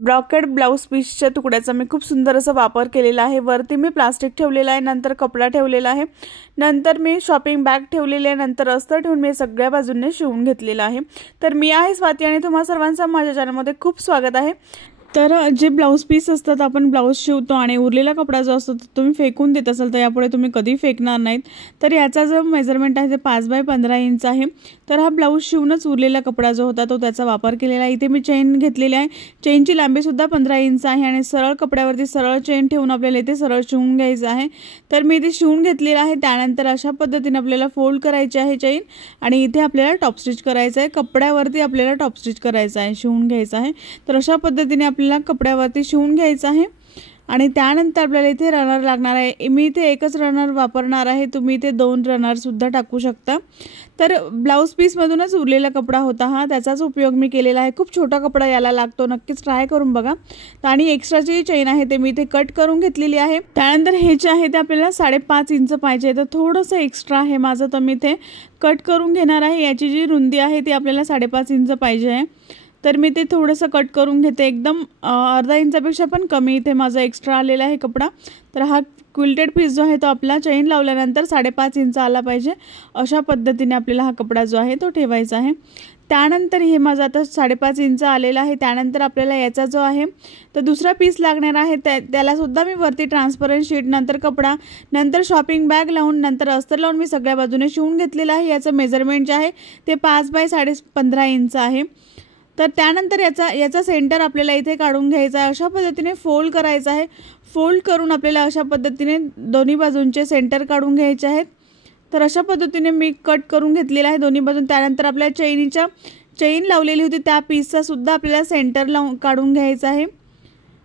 Brocade blouse पीसच्या तुकड्याचा मी खूप सुंदर असा वापर केलेला आहे। वरती मी प्लास्टिक ठेवलेला आहे, नंतर कपडा ठेवलेला आहे, नंतर मी शॉपिंग बॅग ठेवलेली आहे, नंतर अस्तर ठेवून मी सगळ्या बाजूंनी शिवून घेतलेला आहे। तर मी आहे स्वाती आणि तुम्हा सर्वांचं माझ्या चॅनलमध्ये खूप स्वागत आहे। तर जे ब्लाउज पीस असतात, आपण ब्लाउज शिवतो आणि उरलेला कपडा जो असतो तुम्ही फेकून देत असाल तर यापुढे तुम्ही कधी फेकणार नाहीत। तर याचा जो मेजरमेंट आहे ते 5 बाय 15 इंच आहे। तर हा ब्लाउज शिवूनच उरलेला कपडा जो होता तो त्याचा वापर केलेला आहे। इथे मी चेन घेतलेली आहे, चेनची लांबी सुद्धा 15 इंच आहे आणि सरळ कपड्यावरती सरळ चेन ठेवून आपल्याला इथे सरळ शिवून घ्यायचं आहे। तर मी इथे शिवून घेतलेला आहे। त्यानंतर अशा पद्धतीने आपल्याला फोल्ड करायची आहे चेन आणि इथे आपल्याला टॉप स्टिच करायचं आहे, कपड्यावरती आपल्याला टॉप स्टिच करायचं आहे, शिवून घ्यायचं आहे। तर अशा पद्धतीने आपल्याला कपड्यावरती शिवून घ्यायचं आहे आणि त्यानंतर आपल्याला इथे रनर लागणार आहे। मी इथे एकच रनर वापरणार आहे, तुम्ही इथे 2 रनर सुद्धा टाकू शकता। तर ब्लाउज पीस मधूनच उरलेला कपडा होता हा, त्याचाच उपयोग मी केलेला आहे। खूप छोटा कपडा याला लागतो, नक्कीच ट्राय करून बघा। आणि एक्स्ट्राची चेन आहे ते मी इथे कट करून घेतलेली आहे। त्यानंतर हे जे आहे ते आपल्याला 5.5 इंच पाहिजे, तर थोडंसं एक्स्ट्रा आहे माझं, तर मी इथे कट करून घेणार आहे। याची जी रुंदी आहे ती आपल्याला 5.5 इंच पाहिजे आहे, तर मी ते थोडंसं कट करून घेते, एकदम अर्धा इंचापेक्षा पण कमी इथे माझा एक्स्ट्रा आलेला आहे कपडा। तर हा क्विल्टेड पीस जो आहे तो आपला चेन लावल्यानंतर 5.5 इंच आला पाहिजे, अशा पद्धतीने आपल्याला हा कपडा जो आहे तो ठेवायचा आहे। त्यानंतर हे माझा आता 5.5 इंच आलेला आहे। त्यानंतर आपल्याला याचा जो आहे तर दुसरा पीस लागणार आहे, त्याला सुद्धा मी वरती ट्रान्सपरंट शीट, नंतर कपडा, नंतर शॉपिंग बॅग लावून, नंतर अस्तर लावून मी सगळ्या बाजूने शिवून घेतलेला आहे। याचं मेजरमेंट जे आहे ते 5 बाय 15.5 इंच आहे। तर त्यानंतर याचा सेंटर आपल्याला इथे काढून घ्यायचा आहे, अशा पद्धतीने फोल्ड करायचा आहे। फोल्ड करून आपल्याला अशा पद्धतीने दोन्ही बाजूंचे सेंटर काढून घ्यायचे आहेत। तर अशा पद्धतीने मी कट करून घेतलेला आहे दोन्ही बाजून। त्यानंतर आपल्या चेन लावलेली होती त्या पीसचा सुद्धा आपल्याला सेंटर लावून काढून घ्यायचा आहे।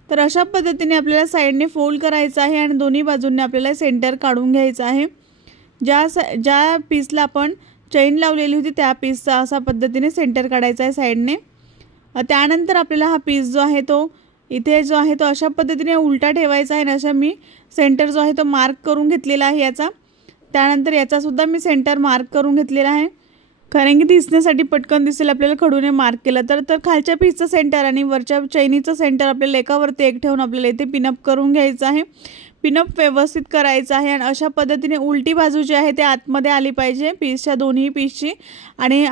तर अशा पद्धतीने आपल्याला साईडने फोल्ड करायचं आहे आणि दोन्ही बाजूंनी आपल्याला सेंटर काढून घ्यायचं आहे। ज्या पीसला आपण चेन लावलेली होती त्या पीसचा अशा पद्धतीने सेंटर काढायचा आहे साईडने। त्यानंतर आपल्याला हा पीस जो आहे तो इथे जो आहे तो अशा पद्धतीने उलटा ठेवायचा आहे, अशा मी सेंटर जो आहे तो मार्क करून घेतलेला आहे याचा। त्यानंतर याचा सुद्धा मी सेंटर मार्क करून घेतलेला आहे, कारण की दिसण्यासाठी पटकन दिसेल आपल्याला खडूने मार्क केलं तर खालच्या पीसचं सेंटर आणि वरच्या चैनीचं सेंटर आपल्याला एकावरती एक ठेवून आपल्याला इथे पिनअप करून घ्यायचं आहे। पिनअप व्यवस्थित करायचं आहे आणि अशा पद्धतीने उलटी बाजू जी आहे ते आतमध्ये आली पाहिजे पीसच्या, दोन्ही पीसची, आणि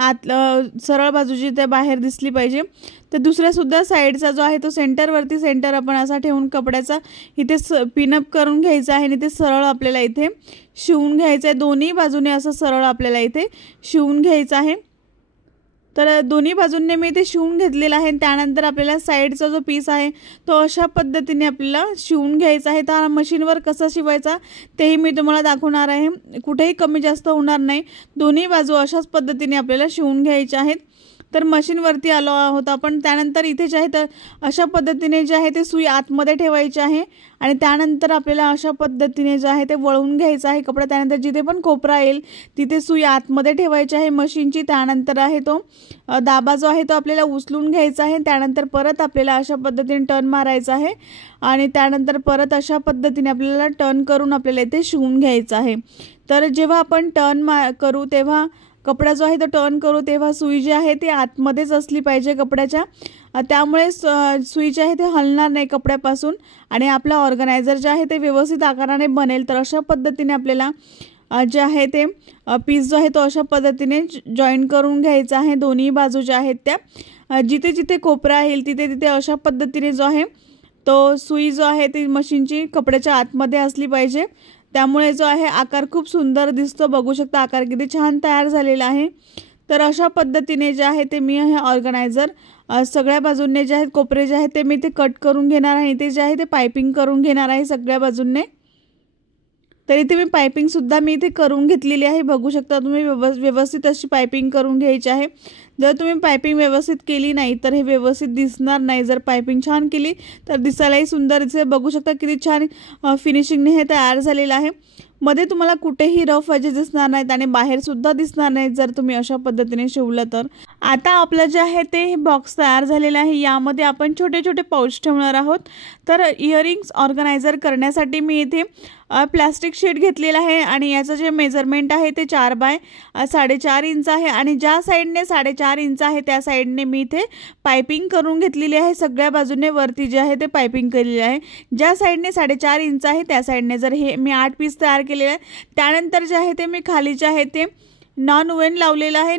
सरळ बाजूची ते बाहेर दिसली पाहिजे। तर दुसऱ्या सुद्धा साईडचा जो आहे तो सेंटरवरती सेंटर आपण असा ठेवून कपड्याचा इथे पिनअप करून घ्यायचा आहे आणि ते सरळ आपल्याला इथे शिवून घ्यायचं आहे। दोन्ही बाजूने असं सरळ आपल्याला इथे शिवून घ्यायचं आहे। तर दोन्ही बाजूंनी मी इथे शिवून घेतलेला आहे। त्यानंतर आपल्याला साईडचा जो पीस आहे तो अशा पद्धतीने आपल्याला शिवून घ्यायचा आहे। तर मशीनवर कसा शिवायचा तेही मी तुम्हाला दाखवणार आहे, कुठेही कमी जास्त होणार नाही, दोन्ही बाजू अशाच पद्धतीने आपल्याला शिवून घ्यायच्या आहेत। तर मशीनवरती आलो आहोत आपण। त्यानंतर इथे जे आहे तर अशा पद्धतीने जे आहे ते सुई आतमध्ये ठेवायची आहे आणि त्यानंतर आपल्याला अशा पद्धतीने जे आहे ते वळवून घ्यायचं आहे कपडा। त्यानंतर जिथे पण कोपरा येईल तिथे सुई आतमध्ये ठेवायची आहे मशीनची। त्यानंतर आहे तो दाबा जो आहे तो आपल्याला उचलून घ्यायचा आहे। त्यानंतर परत आपल्याला अशा पद्धतीने टर्न मारायचा आहे आणि त्यानंतर परत अशा पद्धतीने आपल्याला टर्न करून आपल्याला इथे शिवून घ्यायचं आहे। तर जेव्हा आपण टर्न करू तेव्हा कपडा जो आहे तो टर्न करू तेव्हा सुई जी आहे ती आतमध्येच असली पाहिजे कपड्याच्या, त्यामुळे सुई जी आहे ते हलणार नाही कपड्यापासून आणि आपला ऑर्गनायझर जे आहे ते व्यवस्थित आकाराने बनेल। तर अशा पद्धतीने आपल्याला जे आहे ते पीस जो आहे तो अशा पद्धतीने जॉईन करून घ्यायचा आहे। दोन्ही बाजू ज्या आहेत त्या जिथे जिथे कोपरा येईल तिथे तिथे अशा पद्धतीने जो आहे तो सुई जो आहे ती मशीनची कपड्याच्या आतमध्ये असली पाहिजे, त्यामुळे जो आहे आकार खूप सुंदर दिसतो। बघू शकता आकार किती छान तयार झालेला आहे। तर अशा पद्धतीने जे आहे ते मी हे ऑर्गनायझर सगळ्या बाजूंनी जे आहेत कोपरे जे आहेत ते मी ते कट करून घेणार आहे, ते जे आहे ते पाइपिंग करून घेणार आहे सगळ्या बाजूंनी। तर इथे मी पाइपिंग सुद्धा मी इथे करून घेतलेली आहे, बघू शकता तुम्ही व्यवस्थित अशी पाइपिंग करून घ्यायची आहे। जर तुम्ही पाइपिंग व्यवस्थित केली नाही तर हे व्यवस्थित दिसणार नाही, जर पाइपिंग छान केली तर दिसायलाही सुंदर दिसेल। बघू शकता किती छान फिनिशिंगने हे तयार झालेलं आहे। मध्ये तुम्हाला कुठेही रफ एजेस दिसणार नाहीत आणि बाहेर सुद्धा दिसणार नाहीत जर तुम्ही अशा पद्धतीने शिवलं तर। आता आपलं जे आहे ते बॉक्स तयार झालेला आहे, यामध्ये आपण छोटे छोटे पाऊच ठेवणार आहोत। तर इयरिंग्स ऑर्गनायझर करण्यासाठी मी इथे प्लास्टिक शीट घेतलेला आहे आणि याचं जे मेजरमेंट आहे ते 4 बाय 4.5 इंच आहे आणि ज्या साईडने 4.5 4.5 इंच आहे त्या साईडने मी इथे पायपिंग करून घेतलेली आहे। सगळ्या बाजूने वरती जे आहे ते पायपिंग केलेली आहे। ज्या साईडने 4.5 इंच आहे त्या साईडने जर हे मी 8 पीस तयार केलेले आहे, त्यानंतर जे आहे ते मी खाली जे आहे ते नॉन वेन लावलेलं आहे,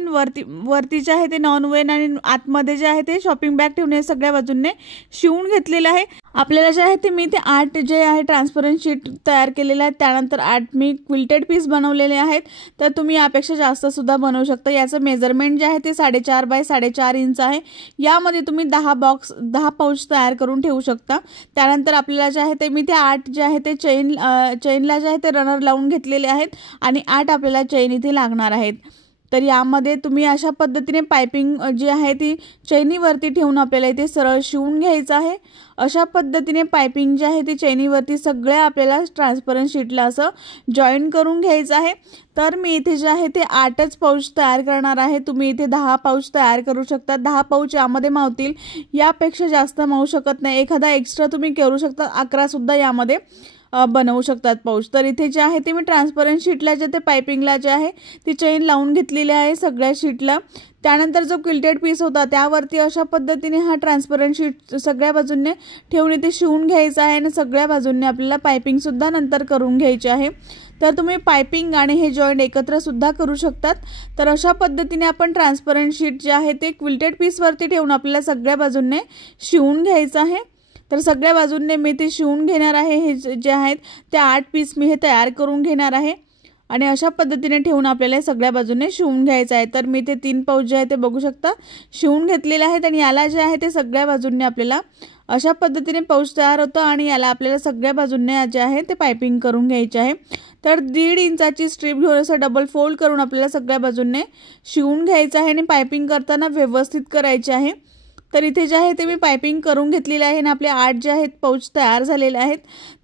वरती जे आहे ते नॉन वेन आणि आतमध्ये जे आहे ते शॉपिंग बॅग ठेवून सगळ्या बाजूने शिवून घेतलेलं आहे। आपल्याला जे आहे ते मी ते 8 जे आहे ट्रान्सपरंट शीट तयार केलेलं आहे, त्यानंतर 8 मी क्विल्टेड पीस बनवलेले आहेत। तर तुम्ही यापेक्षा जास्त सुद्धा बनवू शकता। याचं मेजरमेंट जे आहे ते 4.5 बाय 4.5 इंच आहे। यामध्ये तुम्ही 10 पाऊच तयार करून ठेवू शकता। त्यानंतर आपल्याला जे आहे ते मी ते 8 जे आहे ते चेनला जे आहे ते रनर लावून घेतलेले आहेत आणि 8 आपल्याला चेन इथे लागणार आहेत। तर यामध्ये तुम्ही अशा पद्धतीने पाइपिंग जी आहे ती चैनीवरती ठेवून आपल्याला इथे सरळ शिवून घ्यायचं आहे। अशा पद्धतीने पाइपिंग जी आहे ती चैनीवरती सगळ्या आपल्याला ट्रान्सपरंट शीटला असं जॉईन करून घ्यायचं आहे। तर मी इथे जे आहे ते 8च पाऊच तयार करणार आहे। तुम्ही इथे 10 पाऊच तयार करू शकता। 10 पाऊच यामध्ये मावतील, यापेक्षा जास्त मावू शकत नाही। एखादा एक्स्ट्रा तुम्ही करू शकता, 11 सुद्धा यामध्ये बनवू शकतात पाऊच। तर इथे जे आहे ते मी ट्रान्सपरंट शीटला जे ते पाइपिंगला जे आहे ती चेन लावून घेतलेली आहे सगळ्या शीटला। त्यानंतर जो क्विल्टेड पीस होता त्यावरती अशा पद्धतीने हा ट्रान्सपरंट शीट सगळ्या बाजूने ठेवून इथे शिवून घ्यायचा आहे आणि सगळ्या बाजूने आपल्याला पाइपिंग सुद्धा नंतर करून घ्यायची आहे। तर तुम्ही पाइपिंग आणि हे जॉईंट एकत्र सुद्धा करू शकतात। तर अशा पद्धतीने आपण ट्रान्सपरंट शीट जे आहे ते क्विल्टेड पीसवरती ठेवून आपल्याला सगळ्या बाजूने शिवून घ्यायचं आहे। तर सगळ्या बाजूंनी मी ते शिवून घेणार आहे। हे जे आहेत ते 8 पीस मी हे तयार करून घेणार आहे आणि अशा पद्धतीने ठेवून आपल्याला सगळ्या बाजूने शिवून घ्यायचं आहे। तर मी ते 3 पाऊच जे आहे ते बघू शकता शिवून घेतलेले आहेत आणि याला जे आहे ते सगळ्या बाजूंनी आपल्याला अशा पद्धतीने पाऊच तयार होतं आणि याला आपल्याला सगळ्या बाजूंनी जे आहे ते पाइपिंग करून घ्यायचे आहे। तर 1.5 इंचाची स्ट्रीप घेऊन असं डबल फोल्ड करून आपल्याला सगळ्या बाजूंनी शिवून घ्यायचं आहे आणि पाइपिंग करताना व्यवस्थित करायचे आहे। तर इथे जे आहे ते मी पाइपिंग करून घेतलेले आहे आणि आपले 8 जे आहेत पाऊच तयार झालेले आहेत।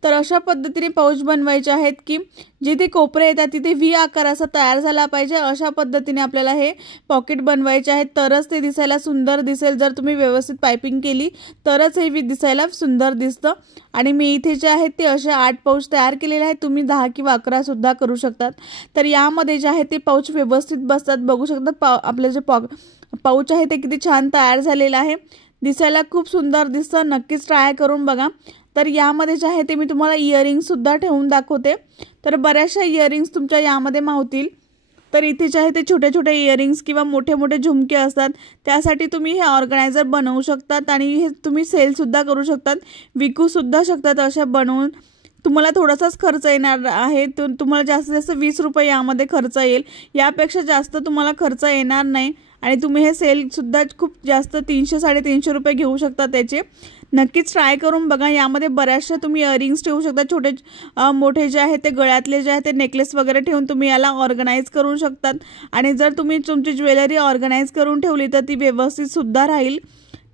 तर अशा पद्धतीने पाऊच बनवायचे आहेत की जिथे कोपरे येतात तिथे व्ही आकार असा तयार झाला पाहिजे। अशा पद्धतीने आपल्याला हे पॉकेट बनवायचे आहेत, तरच ते दिसायला सुंदर दिसेल। जर तुम्ही व्यवस्थित पाइपिंग केली तरच हे दिसायला सुंदर दिसतं। आणि मी इथे जे आहेत ते असे 8 पाऊच तयार केलेले आहेत। तुम्ही 10 किंवा 11 सुद्धा करू शकतात। तर यामध्ये जे आहे ते पाऊच व्यवस्थित बसतात, बघू शकता। आपलं जे पाऊच आहे ते किती छान तयार झालेलं आहे, दिसायला खूप सुंदर दिसतं। नक्कीच ट्राय करून बघा। तर यामध्ये जे आहे ते मी तुम्हाला इयरिंग सुद्धा ठेवून दाखवते। तर बऱ्याचशा इयरिंग्स तुमच्या यामध्ये मावतील। तर इथे जे आहे ते छोटे छोटे इयरिंग्स किंवा मोठे मोठे झुमके असतात, त्यासाठी तुम्ही हे ऑर्गनायझर बनवू शकतात आणि हे तुम्ही सेल सुद्धा करू शकतात, विकू सुद्धा शकतात। अशा बनवून तुम्हाला थोडासाच खर्च येणार आहे। तुम्हाला जास्तीत जास्त 20 रुपये यामध्ये खर्च येईल, यापेक्षा जास्त तुम्हाला खर्च येणार नाही। आणि तुम्ही हे सेल सुद्धा खूप जास्त 300-350 रुपये घेऊ शकता त्याचे। नक्कीच ट्राय करून बघा। यामध्ये बऱ्याचशा तुम्ही इयरिंग्स ठेवू शकता, छोटे मोठे जे आहे ते गळ्यातले जे आहे ते नेकलेस वगैरे ठेवून तुम्ही याला ऑर्गनाइज करू शकतात। आणि जर तुम्ही तुमची ज्वेलरी ऑर्गनाइज करून ठेवली तर ती व्यवस्थित सुद्धा राहील।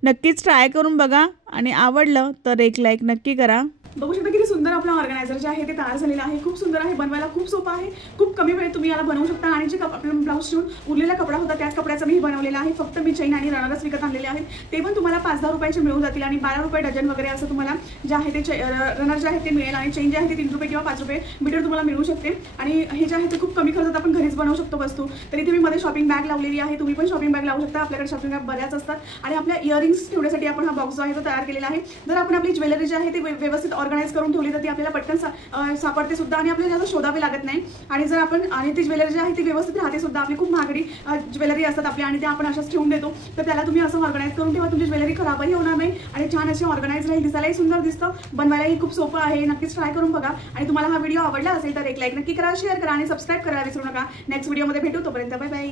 नक्कीच ट्राय करून बघा आणि आवडलं तर एक लाईक नक्की करा। बघू शकता किती सुंदर आपला ऑर्गनायझर जे आहे ते तयार झालेलं आहे। खूप सुंदर आहे, बनवायला खूप सोपं आहे, खूप कमी वेळेत तुम्ही याला बनवू शकता। आणि जे आपलं ब्लाऊज शिवून उरलेला कपडा होता त्याच कपड्याचं मी बनवलेलं आहे। फक्त मी चैन आणि रनरच विकत आणलेले आहेत, ते पण तुम्हाला 5-10 रुपयाचे मिळून जातील आणि 12 रुपये डझन वगैरे असं तुम्हाला जे आहे ते रनर जे आहे ते मिळेल आणि चैन जे आहे ते 3 रुपये किंवा 5 रुपये मीटर तुम्हाला मिळू शकते। आणि हे जे आहे ते खूप कमी खर्चात आपण घरीच बनवू शकतो वस्तू। तर इथे मी मध्ये शॉपिंग बॅग लावलेली आहे, तुम्ही पण शॉपिंग बॅग लावू शकता। आपल्याकडे शॉपिंग बॅग बऱ्याच असतात आणि आपल्या इयरिंग्स ठेवण्यासाठी आपण हा बॉक्स जो आहे तो तयार केलेला आहे। जर आपण आपली ज्वेलरी जी आहे ती व्यवस्थित ऑर्गनाइज करून ठेवली तर आपल्याला पटकन सापडते सुद्धा आणि आपल्याला जास्त शोधावे लागत नाही। आणि जर आपण आणि ती ज्वेलरी जी आहे ती व्यवस्थित राहते सुद्धा। आपली खूप महागडी ज्वेलरी असतात आपली आणि ते आपण अशाच ठेवून देतो, तर त्याला तुम्ही असं ऑर्गनाइज करून ठेवा, तुमची ज्वेलरी खराबही होणार नाही आणि छान अशी ऑर्गनाइज राहील, दिसायलाही सुंदर दिसतं, बनवायलाही खूप सोपं आहे। नक्कीच ट्राय करून बघा। आणि तुम्हाला हा व्हिडिओ आवडला असेल तर एक लाईक नक्की करा, शेअर करा आणि सबस्क्राइब करायला विसरू नका। नेक्स्ट व्हिडिओमध्ये भेटू, तोपर्यंत बाय बाय।